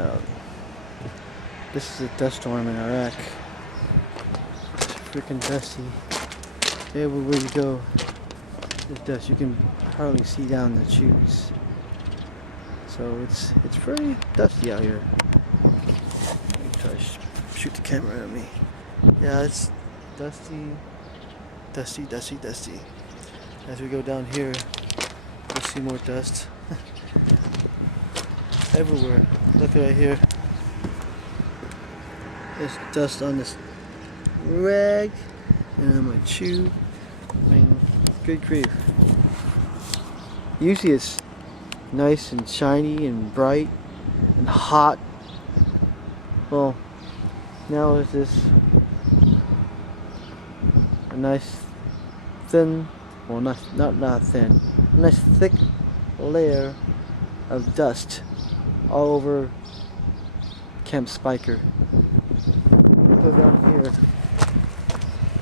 Uh, this is a dust storm in Iraq. It's freaking dusty. Everywhere you go, there's dust. You can hardly see down the tubes. So it's pretty dusty out here. Try to shoot the camera at me. Yeah, it's dusty. As we go down here, you'll see more dust. Everywhere. Look right here. There's dust on this rag and on my tube. I mean, good grief. Usually it's nice and shiny and bright and hot. Well, now it's this a nice thin, well not thin, a nice thick layer of dust all over Camp Spiker. Go down here.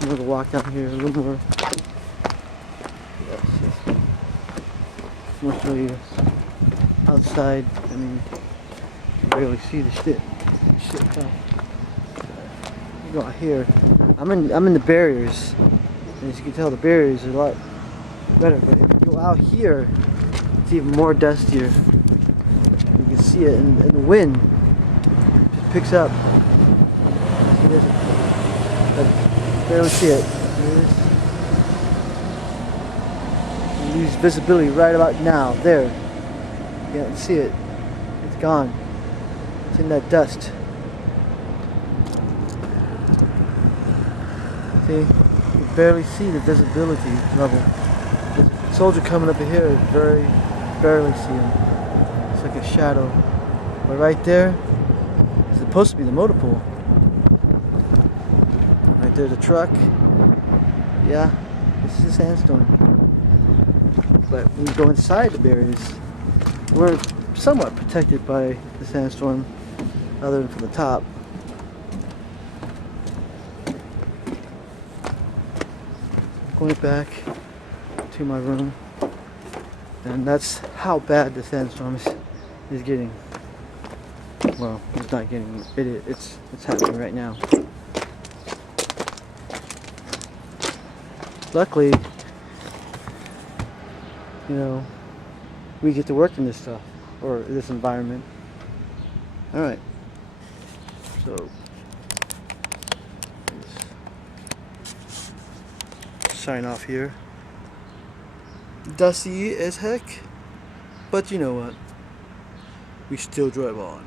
I'm gonna walk down here a little more. I'm gonna show you outside. I mean, you can barely see the shit. You go out here. I'm in the barriers, and as you can tell, the barriers are a lot better. But if you go out here, it's even more dustier. You can see it, and the wind just picks up. See this? I barely see it. You lose visibility right about now. There. You can't see it. It's gone. It's in that dust. See? You barely see the visibility level. The soldier coming up here, barely see him. It's like a shadow. But right there is supposed to be the motor pool. Right there's a truck. Yeah, this is a sandstorm. But when we go inside the barriers, we're somewhat protected by the sandstorm, other than from the top. I'm going back to my room, and that's how bad the sandstorm is getting. Well, it's not getting. It's happening right now. Luckily, you know, we get to work in this stuff, or this environment. Alright. So, sign off here. Dusty as heck, but you know what? We still drive on.